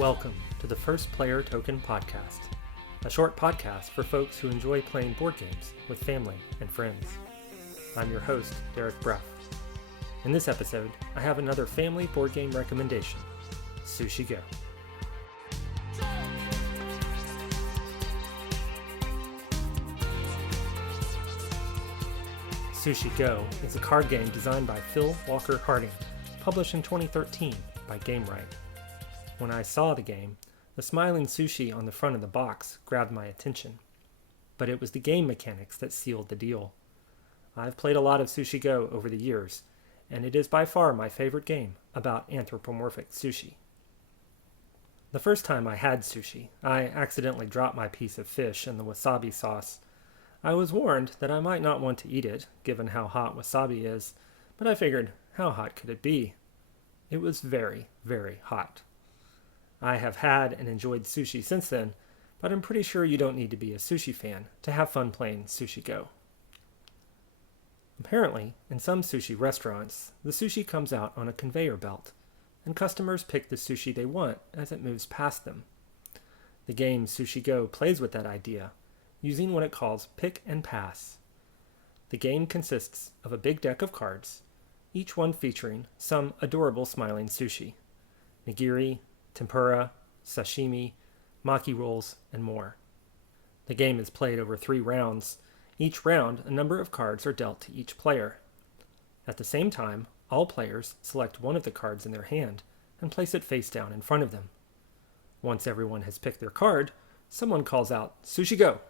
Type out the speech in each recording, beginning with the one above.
Welcome to the First Player Token Podcast, a short podcast for folks who enjoy playing board games with family and friends. I'm your host, Derek Bruff. In this episode, I have another family board game recommendation, Sushi Go. Sushi Go is a card game designed by Phil Walker Harding, published in 2013 by GameRight. When I saw the game, the smiling sushi on the front of the box grabbed my attention, but it was the game mechanics that sealed the deal. I've played a lot of Sushi Go over the years, and it is by far my favorite game about anthropomorphic sushi. The first time I had sushi, I accidentally dropped my piece of fish in the wasabi sauce. I was warned that I might not want to eat it, given how hot wasabi is, but I figured, how hot could it be? It was very, very hot. I have had and enjoyed sushi since then, but I'm pretty sure you don't need to be a sushi fan to have fun playing Sushi Go. Apparently, in some sushi restaurants, the sushi comes out on a conveyor belt, and customers pick the sushi they want as it moves past them. The game Sushi Go plays with that idea, using what it calls pick and pass. The game consists of a big deck of cards, each one featuring some adorable smiling sushi: nigiri, tempura, sashimi, maki rolls, and more. The game is played over 3 rounds. Each round, a number of cards are dealt to each player. At the same time, all players select one of the cards in their hand and place it face down in front of them. Once everyone has picked their card, someone calls out, "Sushi Go!"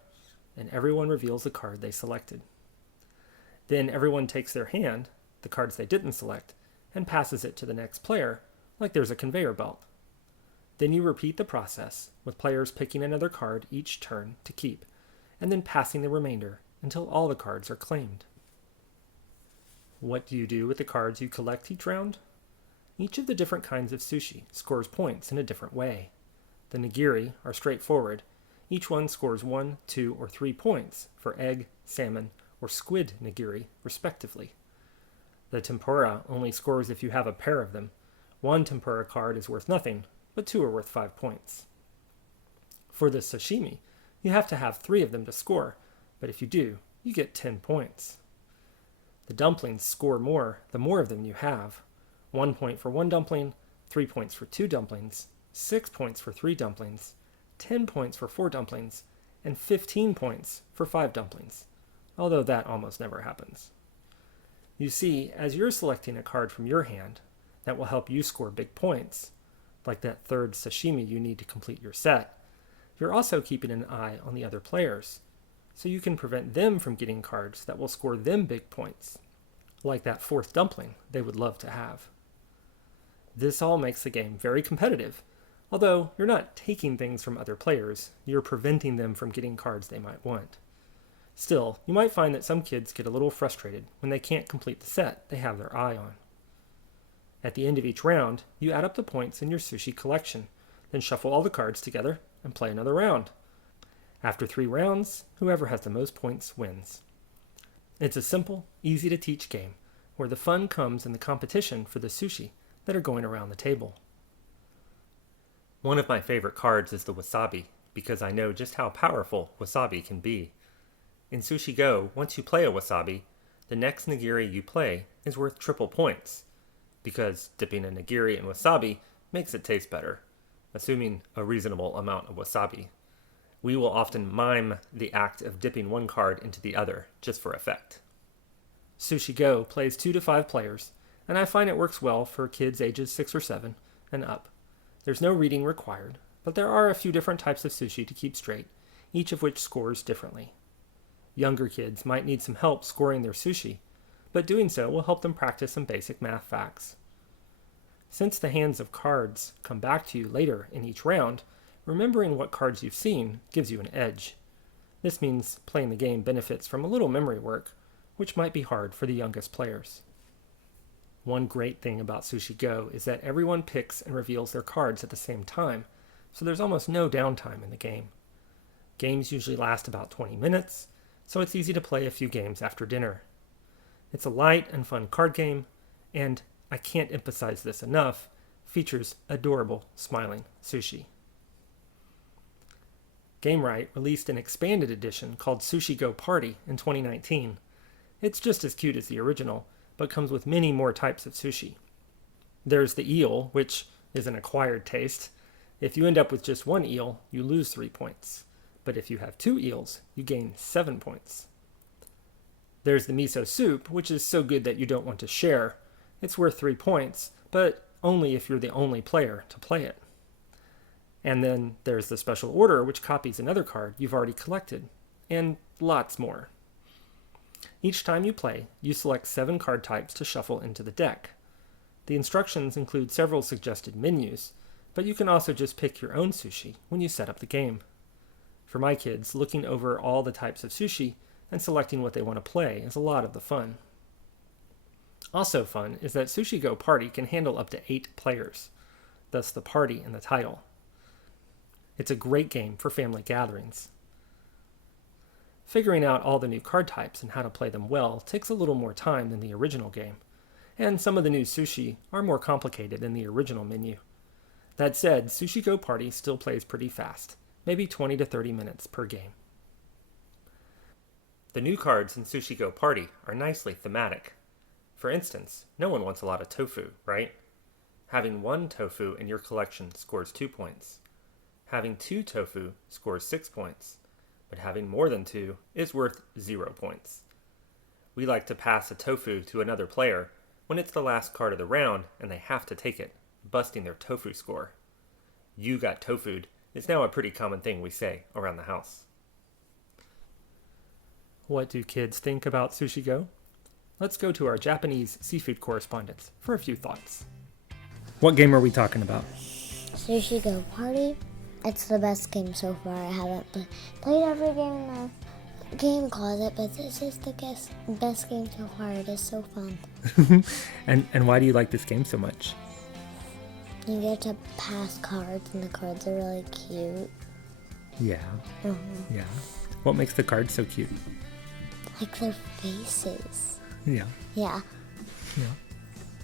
and everyone reveals the card they selected. Then everyone takes their hand, the cards they didn't select, and passes it to the next player, like there's a conveyor belt. Then you repeat the process, with players picking another card each turn to keep, and then passing the remainder until all the cards are claimed. What do you do with the cards you collect each round? Each of the different kinds of sushi scores points in a different way. The nigiri are straightforward. Each one scores 1, 2, or 3 points for egg, salmon, or squid nigiri, respectively. The tempura only scores if you have a pair of them. 1 tempura card is worth nothing, but 2 are worth 5 points. For the sashimi, you have to have 3 of them to score, but if you do, you get 10 points. The dumplings score more the more of them you have. 1 point for 1 dumpling, 3 points for 2 dumplings, 6 points for 3 dumplings, 10 points for 4 dumplings, and 15 points for 5 dumplings, although that almost never happens. You see, as you're selecting a card from your hand that will help you score big points, like that 3rd sashimi you need to complete your set, you're also keeping an eye on the other players, so you can prevent them from getting cards that will score them big points, like that 4th dumpling they would love to have. This all makes the game very competitive, although you're not taking things from other players, you're preventing them from getting cards they might want. Still, you might find that some kids get a little frustrated when they can't complete the set they have their eye on. At the end of each round, you add up the points in your sushi collection, then shuffle all the cards together and play another round. After 3 rounds, whoever has the most points wins. It's a simple, easy-to-teach game, where the fun comes in the competition for the sushi that are going around the table. One of my favorite cards is the wasabi, because I know just how powerful wasabi can be. In Sushi Go, once you play a wasabi, the next nigiri you play is worth triple points, because dipping a nigiri in wasabi makes it taste better, assuming a reasonable amount of wasabi. We will often mime the act of dipping one card into the other, just for effect. Sushi Go plays 2 to 5 players, and I find it works well for kids ages 6 or 7 and up. There's no reading required, but there are a few different types of sushi to keep straight, each of which scores differently. Younger kids might need some help scoring their sushi, but doing so will help them practice some basic math facts. Since the hands of cards come back to you later in each round, remembering what cards you've seen gives you an edge. This means playing the game benefits from a little memory work, which might be hard for the youngest players. One great thing about Sushi Go is that everyone picks and reveals their cards at the same time, so there's almost no downtime in the game. Games usually last about 20 minutes, so it's easy to play a few games after dinner. It's a light and fun card game, and I can't emphasize this enough, features adorable, smiling sushi. Gamewright released an expanded edition called Sushi Go Party in 2019. It's just as cute as the original, but comes with many more types of sushi. There's the eel, which is an acquired taste. If you end up with just one eel, you lose 3 points. But if you have 2 eels, you gain 7 points. There's the miso soup, which is so good that you don't want to share. It's worth 3 points, but only if you're the only player to play it. And then there's the special order, which copies another card you've already collected, and lots more. Each time you play, you select 7 card types to shuffle into the deck. The instructions include several suggested menus, but you can also just pick your own sushi when you set up the game. For my kids, looking over all the types of sushi and selecting what they want to play is a lot of the fun. Also fun is that Sushi Go Party can handle up to 8 players, thus the party in the title. It's a great game for family gatherings. Figuring out all the new card types and how to play them well takes a little more time than the original game, and some of the new sushi are more complicated than the original menu. That said, Sushi Go Party still plays pretty fast, maybe 20 to 30 minutes per game. The new cards in Sushi Go Party are nicely thematic. For instance, no one wants a lot of tofu, right? Having 1 tofu in your collection scores 2 points. Having 2 tofu scores 6 points, but having more than 2 is worth 0 points. We like to pass a tofu to another player when it's the last card of the round and they have to take it, busting their tofu score. You got tofu'd is now a pretty common thing we say around the house. What do kids think about Sushi Go? Let's go to our Japanese seafood correspondence for a few thoughts. What game are we talking about? Sushi Go Party. It's the best game so far. I haven't played every game in the game closet, but this is the best game so far. It is so fun. And why do you like this game so much? You get to pass cards, and the cards are really cute. Yeah. Mm-hmm. Yeah. What makes the cards so cute? Like their faces. Yeah. Yeah. Yeah.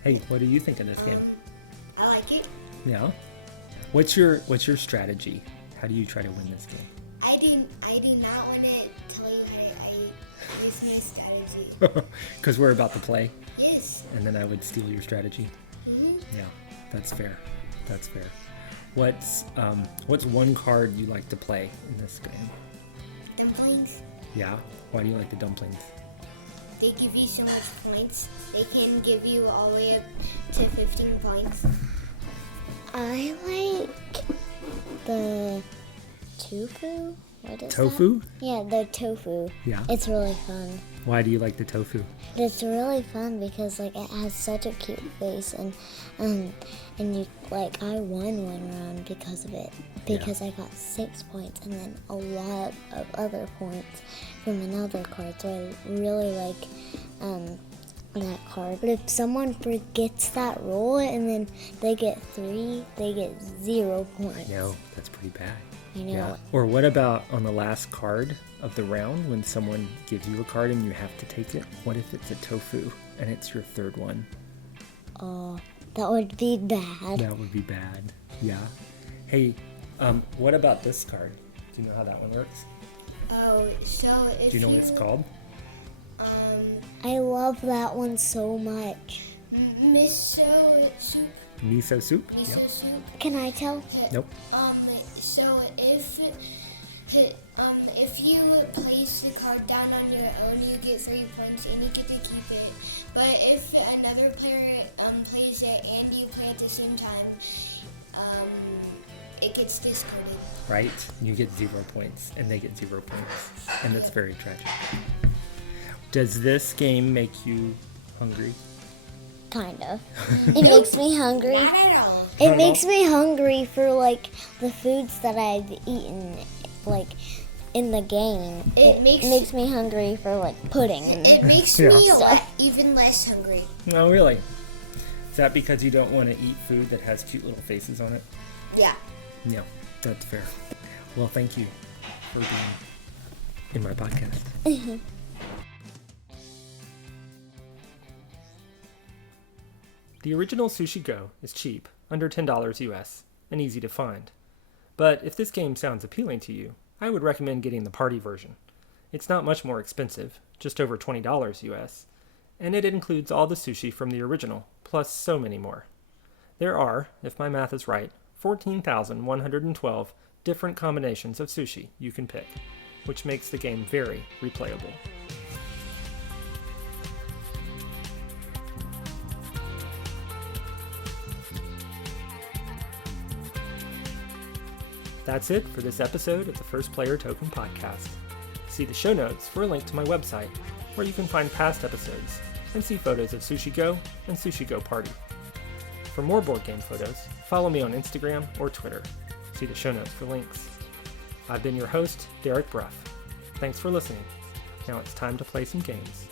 Hey, what do you think of this game? I like it. Yeah. What's your strategy? How do you try to win this game? I do not want to tell you how I use my strategy. Because we're about to play, Yes. and then I would steal your strategy. Mm-hmm. Yeah, that's fair. That's fair. What's one card you like to play in this game? Dumplings. Yeah. Why do you like the dumplings? They give you so much points. They can give you all the way up to 15 points. I like the tofu. What is Tofu? that? Yeah, the tofu. Yeah. It's really fun. Why do you like the tofu? It's really fun because like it has such a cute face and you like I won one round because of it because I got 6 points and then a lot of other points from another card, so I really like that card. But if someone forgets that roll and then they get 3, they get 0 points. I know, that's pretty bad. I know. Yeah. Or what about on the last card of the round when someone gives you a card and you have to take it? What if it's a tofu and it's your 3rd one? Oh, that would be bad. That would be bad. Yeah. Hey, what about this card? Do you know how that one works? Oh, so if Do you know what it's called? I love that one so much. Miso soup. Miso soup? Miso Yep. soup. Can I tell? Nope. So if you place the card down on your own, you get 3 points and you get to keep it. But if another player plays it and you play at the same time, it gets discarded. Right? You get 0 points and they get 0 points. And that's very tragic. Does this game make you hungry? Kind of. It makes me hungry. Not at all. It makes me hungry for like the foods that I've eaten, like in the game. It makes me hungry for like pudding. And It makes Yeah. me even less hungry. Oh, really? Is that because you don't want to eat food that has cute little faces on it? Yeah. Yeah, that's fair. Well, thank you for being in my podcast. The original Sushi Go is cheap, under $10 US, and easy to find. But if this game sounds appealing to you, I would recommend getting the party version. It's not much more expensive, just over $20 US, and it includes all the sushi from the original, plus so many more. There are, if my math is right, 14,112 different combinations of sushi you can pick, which makes the game very replayable. That's it for this episode of the First Player Token Podcast. See the show notes for a link to my website, where you can find past episodes and see photos of Sushi Go and Sushi Go Party. For more board game photos, follow me on Instagram or Twitter. See the show notes for links. I've been your host, Derek Bruff. Thanks for listening. Now it's time to play some games.